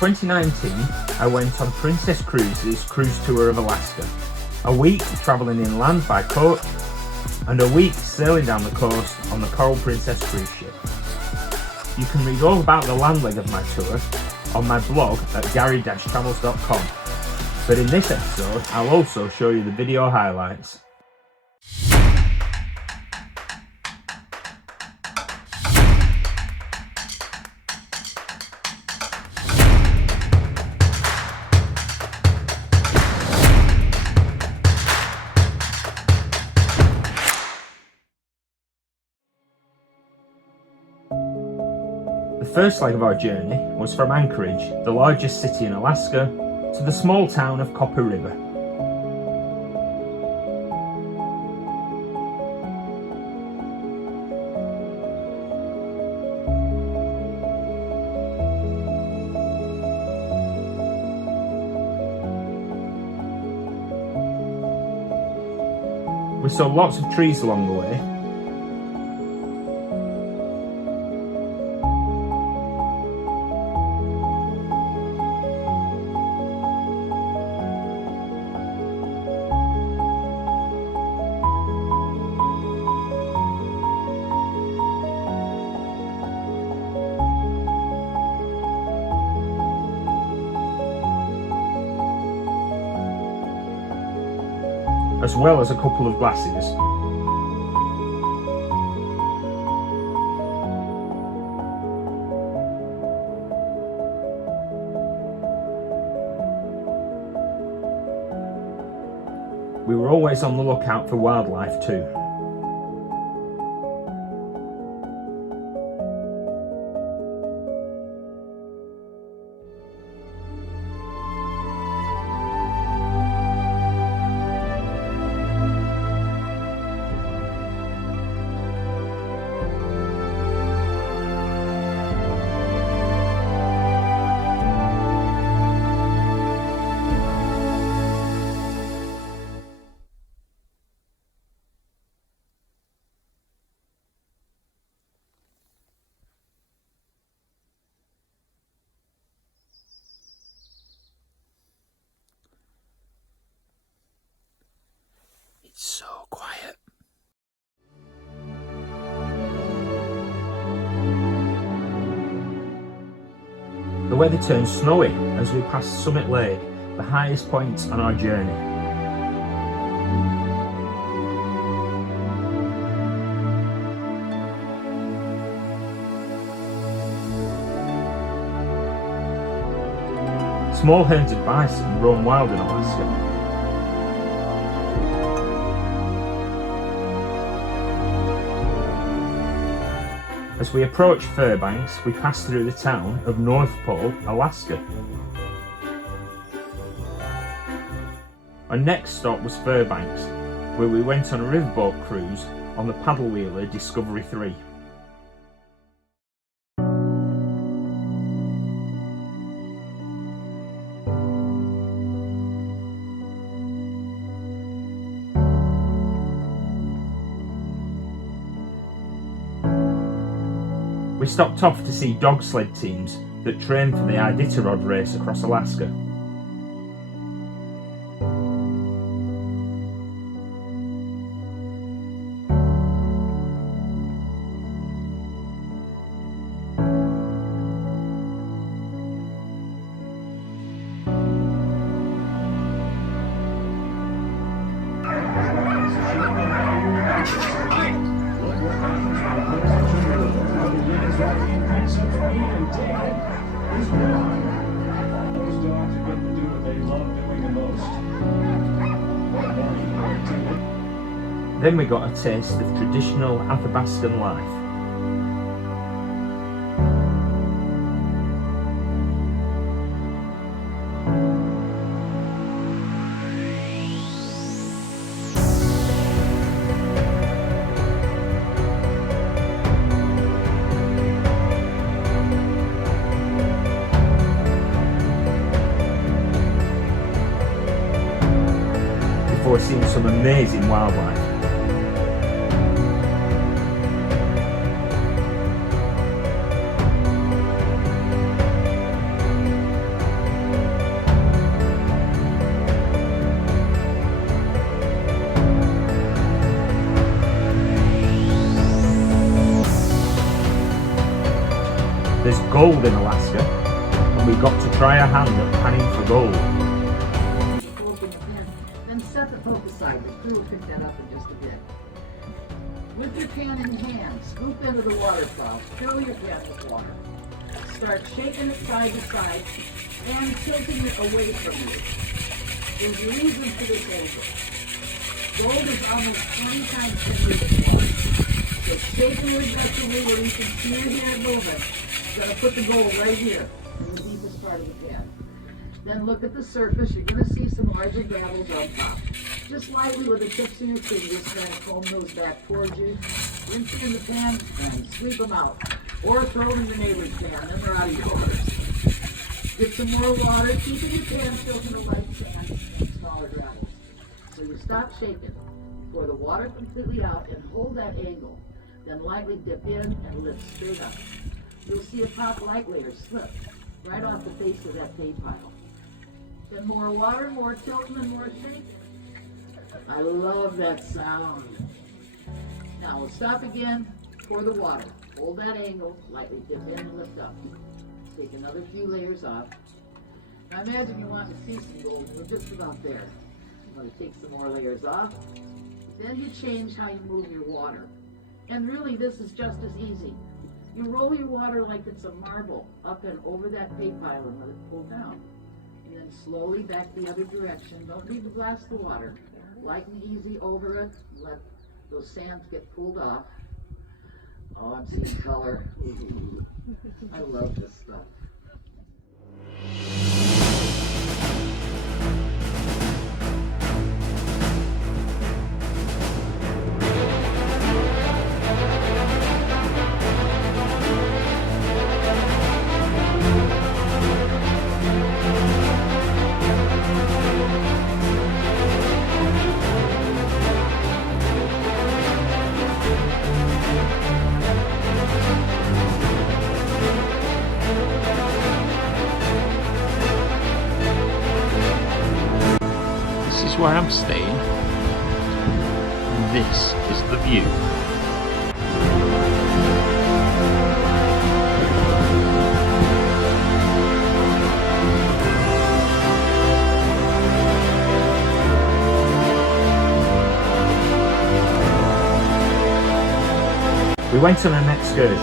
2019, I went on Princess Cruises' cruise tour of Alaska. A week travelling inland by coach, and a week sailing down the coast on the Coral Princess cruise ship. You can read all about the land leg of my tour on my blog at gary-travels.com. But in this episode, I'll also show you the video highlights. The first leg of our journey was from Anchorage, the largest city in Alaska, to the small town of Copper River. We saw lots of trees along the way. As well as a couple of glaciers. We were always on the lookout for wildlife too. It's so quiet. The weather turned snowy as we passed Summit Lake, the highest point on our journey. Small herds of bison roam wild in Alaska. As we approached Fairbanks, we passed through the town of North Pole, Alaska. Our next stop was Fairbanks, where we went on a riverboat cruise on the paddlewheeler Discovery 3. We stopped off to see dog sled teams that train for the Iditarod race across Alaska. Then we got a taste of traditional Athabaskan life. Before seeing some amazing wildlife. There's gold in Alaska, and we got to try our hand at panning for gold. Then set the hook aside. The crew will pick that up in just a bit. With your pan in hand, scoop into the water trough, fill your pan with water. Start shaking it side to side and tilting it away from you. There's a reason for this angle. Gold is almost 20 times thicker than water. So shake it aggressively where you can see your hand moving. You're going to put the gold right here in the deepest part of the pan. Then look at the surface. You're going to see some larger gravels on top. Just lightly with the tips of your fingers, kind of comb those back towards you. Rinse it in the pan and sweep them out. Or throw them in your neighbor's pan, then they're out of yours. Get some more water, keeping your pan filled with light sand and smaller gravels. So you stop shaking, pour the water completely out and hold that angle. Then lightly dip in and lift straight up. You'll see a top light layer slip right off the face of that hay pile. Then more water, more tilting, and more shaking. I love that sound. Now we'll stop again, pour the water. Hold that angle, lightly dip in and lift up. Take another few layers off. Now imagine you want to see some gold, and we're just about there. I'm going to take some more layers off. Then you change how you move your water. And really this is just as easy. You roll your water like it's a marble up and over that hay pile and let it pull down. And then slowly back the other direction. Don't need to blast the water. Light and easy over it. Let those sands get pulled off. Oh, I'm seeing color. I love this stuff. Where I'm staying. This is the view. We went on an excursion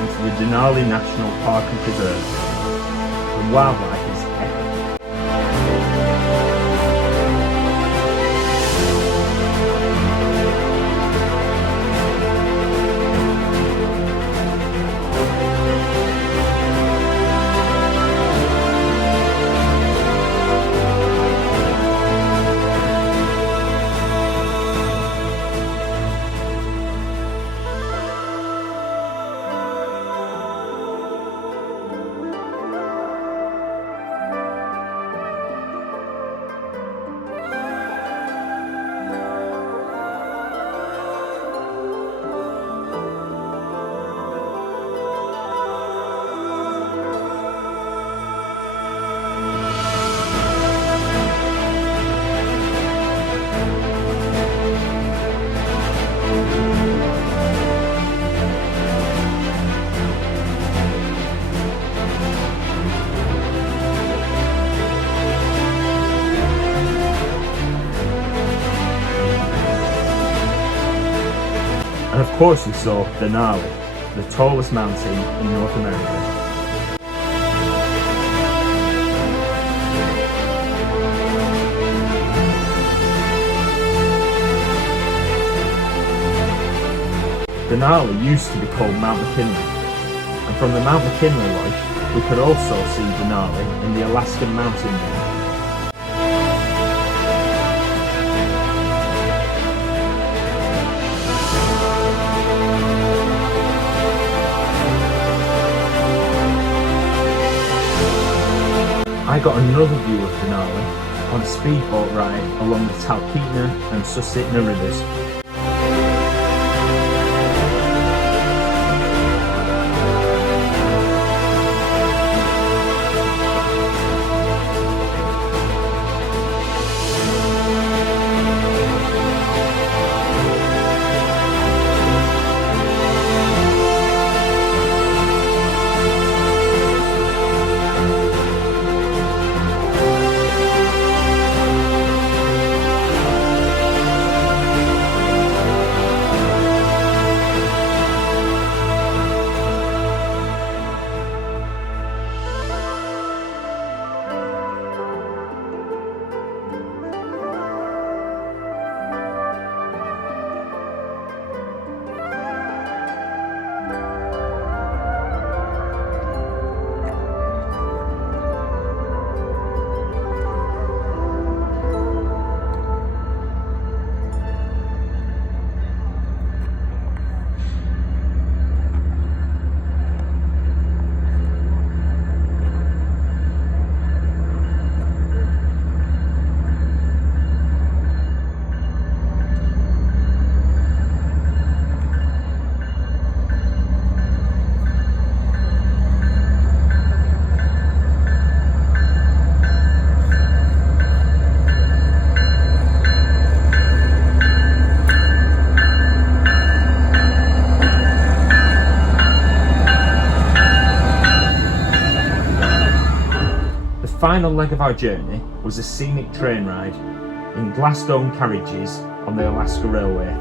into the Denali National Park and Preserve. The wildlife is epic. And of course we saw Denali, the tallest mountain in North America. Denali used to be called MtMcKinley, and from the MtMcKinley Lodge we could also see Denali in the Alaskan mountain range. I got another view of Denali on a speedboat ride along the Talkeetna and Susitna rivers. final leg of our journey was a scenic train ride in glass dome carriages on the Alaska Railway.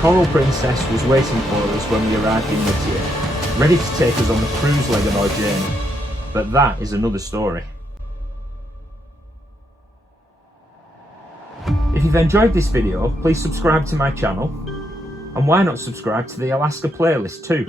The Coral Princess was waiting for us when we arrived in Whittier, ready to take us on the cruise leg of our journey. But that is another story. If you've enjoyed this video, please subscribe to my channel, and why not subscribe to the Alaska playlist too?